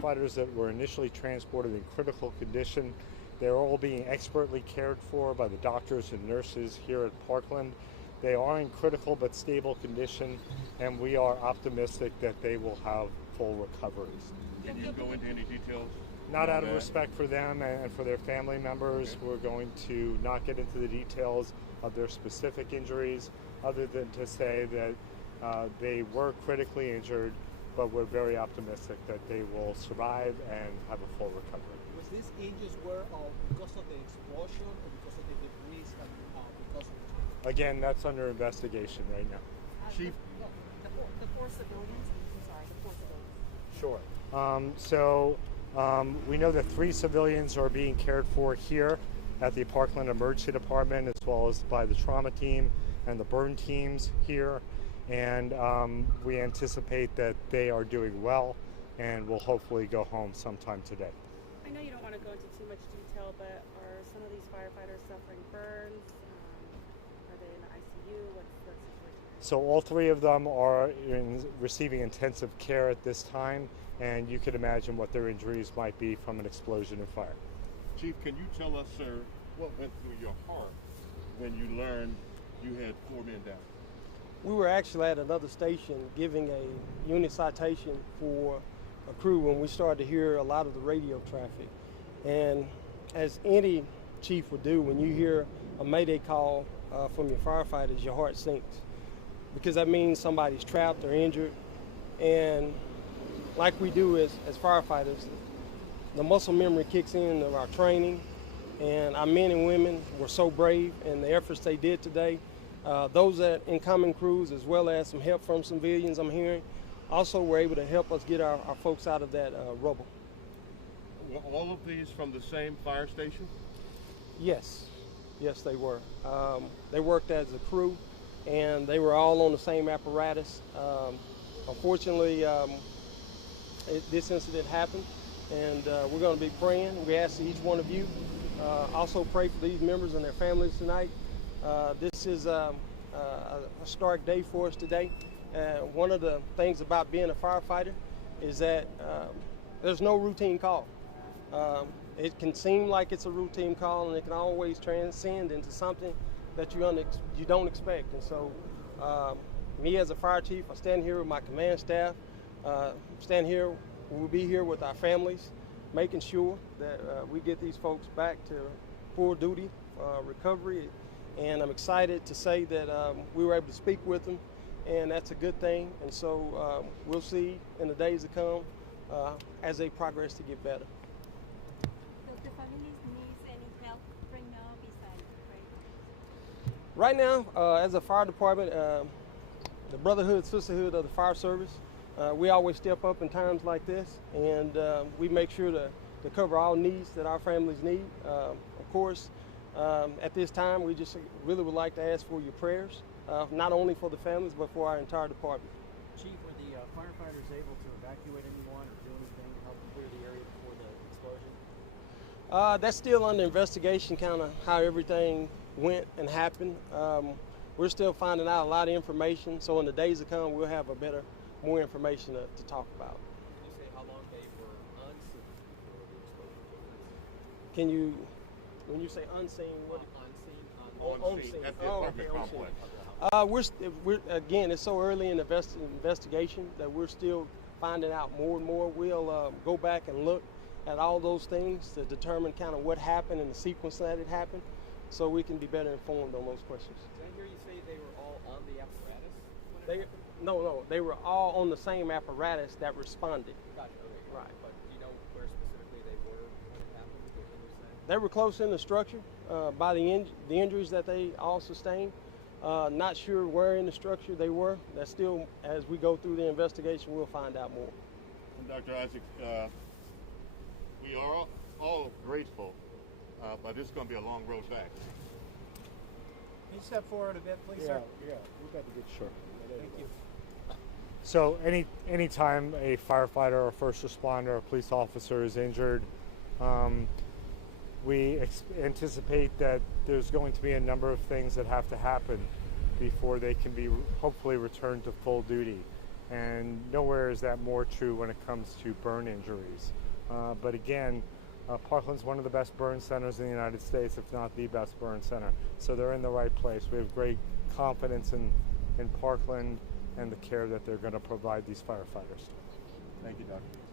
firefighters that were initially transported in critical condition. They're all being expertly cared for by the doctors and nurses here at Parkland. They are in critical but stable condition, and we are optimistic that they will have full recoveries. Can you go into any details? Not out of respect for them and for their family members. Okay. We're going to not get into the details of their specific injuries, other than to say that they were critically injured, but we're very optimistic that they will survive and have a full recovery. Was these injuries were because of the explosion or because of the debris and because of the... Again, that's under investigation right now. Chief? The four civilians, I'm sorry, the four civilians. Sure. We know that 3 civilians are being cared for here at the Parkland Emergency Department, as well as by the trauma team and the burn teams here. And we anticipate that they are doing well and will hopefully go home sometime today. I know you don't want to go into too much detail, but are some of these firefighters suffering burns? Are they in the ICU? What's the situation? So all 3 of them are receiving intensive care at this time, and you can imagine what their injuries might be from an explosion and fire. Chief, can you tell us, sir, what went through your heart when you learned you had 4 men down? We were actually at another station giving a unit citation for a crew when we started to hear a lot of the radio traffic. And as any chief would do, when you hear a mayday call from your firefighters, your heart sinks, because that means somebody's trapped or injured. And like we do as firefighters, the muscle memory kicks in of our training, and our men and women were so brave in the efforts they did today. Those that incoming crews, as well as some help from civilians I'm hearing, also were able to help us get our folks out of that rubble. Were all of these from the same fire station? Yes, they were. They worked as a crew, and they were all on the same apparatus. Unfortunately, this incident happened, and we're going to be praying. We ask each one of you also pray for these members and their families tonight. This is a stark day for us today. One of the things about being a firefighter is that there's no routine call. It can seem like it's a routine call, and it can always transcend into something that you don't expect. And so me as a fire chief, I stand here with my command staff, we'll be here with our families, making sure that we get these folks back to full duty recovery. And I'm excited to say that we were able to speak with them, and that's a good thing. And so we'll see in the days to come as they progress to get better. Does the families need any help right now besides the prayers? Right now, as a fire department, the brotherhood, sisterhood of the fire service, we always step up in times like this, and we make sure to cover all needs that our families need. Of course, at this time, we just really would like to ask for your prayers, not only for the families, but for our entire department. Chief, were the firefighters able to evacuate anyone or do anything to help clear the area before the explosion? That's still under investigation, kind of how everything went and happened. We're still finding out a lot of information, so in the days to come, we'll have more information to talk about. Can you say how long they were unseen before the explosion took place? Can you, when you say unseen, what? Unseen at the apartment complex. We're again, it's so early in the investigation that we're still finding out more and more. We'll go back and look at all those things to determine kind of what happened and the sequence that it happened, so we can be better informed on those questions. Did I hear you say they were all on the apparatus? No, they were all on the same apparatus that responded. Gotcha, okay. Right. But do you know where specifically they were when it happened? What you were saying? They were close in the structure by the injuries that they all sustained. Not sure where in the structure they were. That's still, as we go through the investigation, we'll find out more. And Dr. Isaac, we are all grateful, but it's going to be a long road back. Can you step forward a bit, please, sir? Yeah, we've got to get sure. Thank you. So anytime a firefighter or first responder or police officer is injured, we anticipate that there's going to be a number of things that have to happen before they can be hopefully returned to full duty. and nowhere is that more true when it comes to burn injuries. But again, Parkland's one of the best burn centers in the United States, if not the best burn center. So they're in the right place. We have great confidence in Parkland and the care that they're going to provide these firefighters. Thank you, Doctor.